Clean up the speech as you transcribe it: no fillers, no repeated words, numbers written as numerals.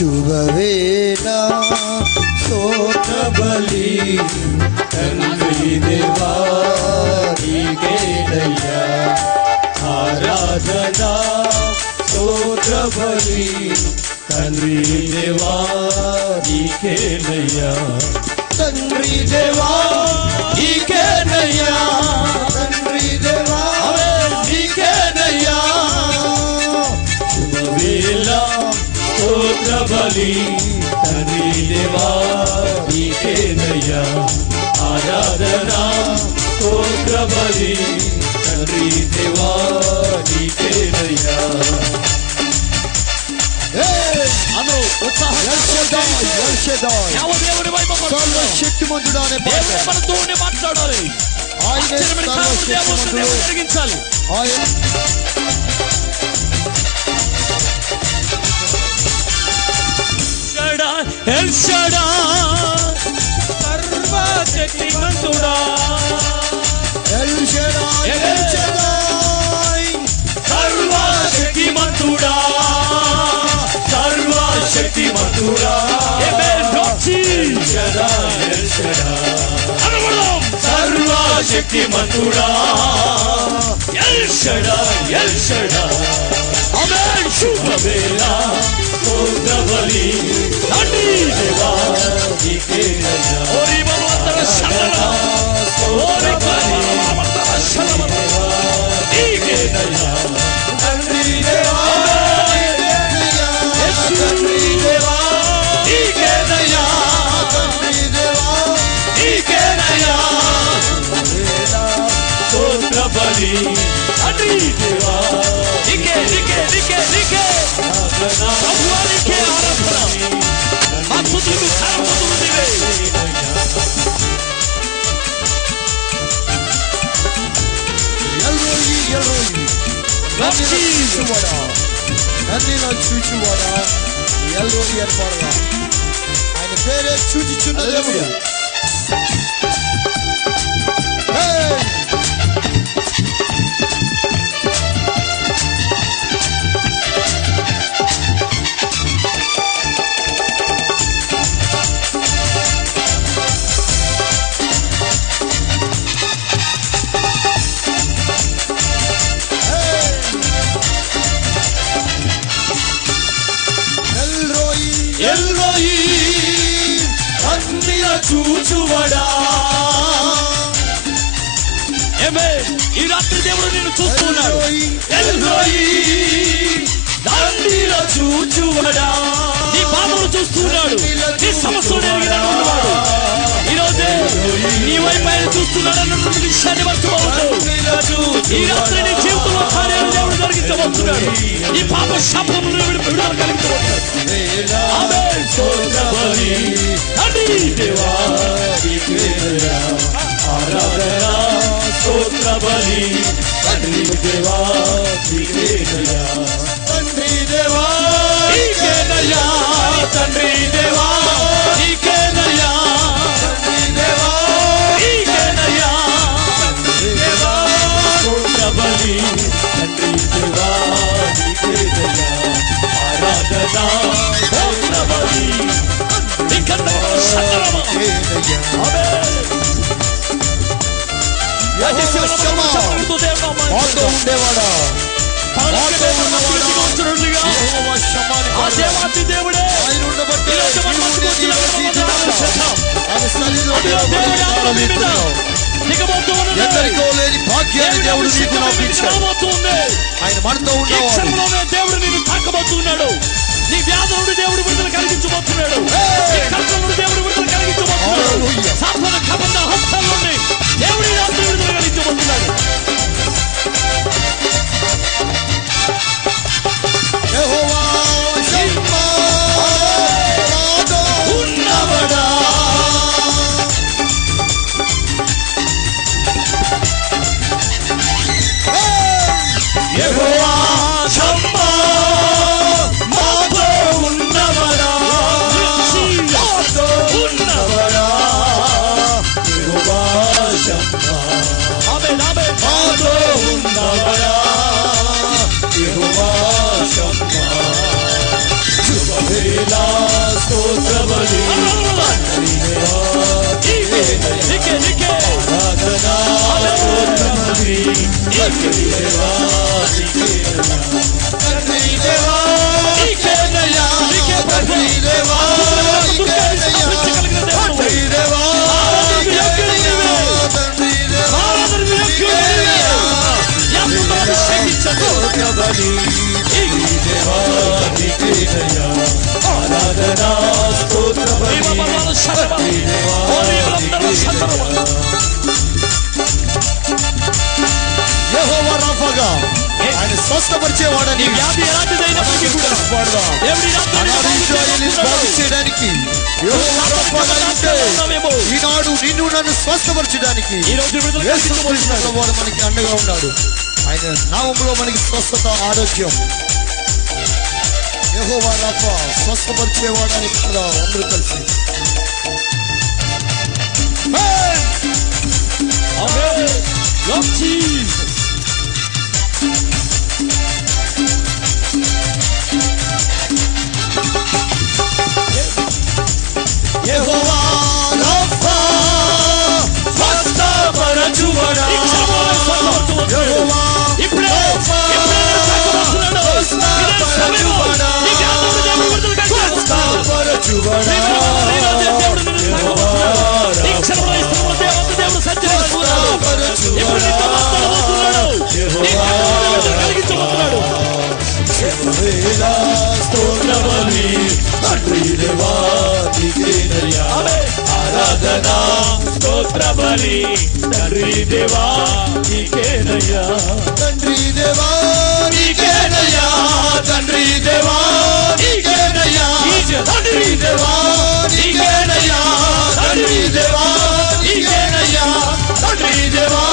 శుభవేళ స్తోత్ర బలి తండ్రి దేవా నీకేనయ్యా ఆరాధన స్తోత్ర బలి తండ్రి దేవా నీకేనయ్యా తండ్రి దేవా నీకేనయ్యా తండ్రి దేవా నీకేనయ్యా శుభవేళ స్తోత్ర బలి తండ్రి దేవా నీకేనయ్యా ఆరాధన స్తోత్ర బలి తండ్రి దేవా నీకేనయ్యా సర్వశక్తిమంతుడు అనే మనతో మాట్లాడాలి. ఆయన సర్వశక్తిమంతుడా సర్వశక్తిమంతుడా సర్వశక్తిమంతుడా సర్వశక్తిమంతుడా ఎల్ షడాయ్ ఆమేన్ శుభవేళ స్తోత్ర బలి తండ్రి దేవా నీకేనయ్యా ఓరి భగవంతుడ శరణా ఓరి భగవంతుడ శరణా నీకేనయ్యా తండ్రి దేవా తండ్రి దేవా నీకేనయ్యా తండ్రి దేవా నీకేనయ్యా స్తోత్ర బలి తండ్రి దేవా నీకే ప్రభువానికే ఆరాధన మా స్తుతులకు కారణమవుతున్న నీవే చూచువాడా ఎల్రోయి ఏర్పడగా ఆయన పేరే చూచుచున్న దేవుడు. చూచువాడా ఈ రాత్రి దేవుడు నిన్ను చూస్తున్నాడు. చూచువాడా నీ బాధలు చూస్తున్నాడు. నీ సమస్యలు ఎరిగినటువంటి వాడు ఈరోజే నీ వైపు ఆయన చూస్తున్నాడు అన్నటువంటి విషయాన్ని మర్చిపోవద్దు. ఈ రాత్రి నీ జీవితంలో కార్యాలు దేవుడు జరిగించబోతున్నాడు. ఈ పాప శాపముల నుండి విడుదల కలిగించబోతున్నాడు. తండ్రి దేవా నీకేనయ్యా ఆరాధన స్తోత్ర బలి తండ్రి దేవా నీకేనయ్యా తండ్రి దేవా నీకేనయ్యా తండ్రి దేవా నీకేనయ్యా తండ్రి దేవా నీకేనయ్యా తండ్రి దేవా స్తోత్ర బలి తండ్రి దేవా నీకేనయ్యా ఆరాధన స్తోత్ర బలి ఉండేవాడా దేవుడే ఆయన ఉండబట్టి ఎందరికో లేని భాగ్యాన్ని దేవుడు నీకు నవ్వించాడు. ఆయన మనతో ఉన్నవాడు. దేవుడు నిన్ను తాకబోతున్నాడు. నీ వ్యాధి నుండి దేవుడు విడుదల కలిగించబోతున్నాడు. నీ కష్టం నుండి దేవుడు విడుదల కలిగించబోతున్నాడు. సాతాన కబంధ హస్తాల నుండి దేవుడు ఈ రాత్రి విడుదల కలిగించబోతున్నాడు. యెహోవా షమ్మా నాతో ఉన్నవాడా యెహోవా షమ్మా నీకే నీకే ఆరాధనా స్తోత్రమని తండ్రి దేవా నీకేనయ్యా తండ్రి దేవా నీకేనయ్యా తండ్రి దేవా నీకేనయ్యా తండ్రి దేవా ఆరాధనా స్తోత్రమని యెహోవా రాఫాగా ఆయన స్వస్థపరిచేవాడని వ్యాధి ఎలాంటిదైనప్పటికీ కూడా బాగు చేయడానికి యెహోవా రాఫాగా ఉంటే ఈనాడు నిన్ను నన్ను స్వస్థపరచడానికి వాడు మనకి అండగా ఉన్నాడు. ఆయన నామములో మనకి స్వస్థత ఆరోగ్యం. యెహోవా రాఫా స్వస్థపరిచేవాడని కదా అందరూ కలిసి యెహోవా రాఫా స్వస్థపరచువాడా యెహోవా ఇప్పుడే ఆరాధనా స్తోత్రబలి తండ్రి దేవా నీకేనయ్యా తండ్రి దేవా నీకేనయ్యా తండ్రి దేవా నీకేనయ్యా తండ్రి దేవా నీకేనయ్యా తండ్రి దేవా నీకేనయ్యా తండ్రి దేవా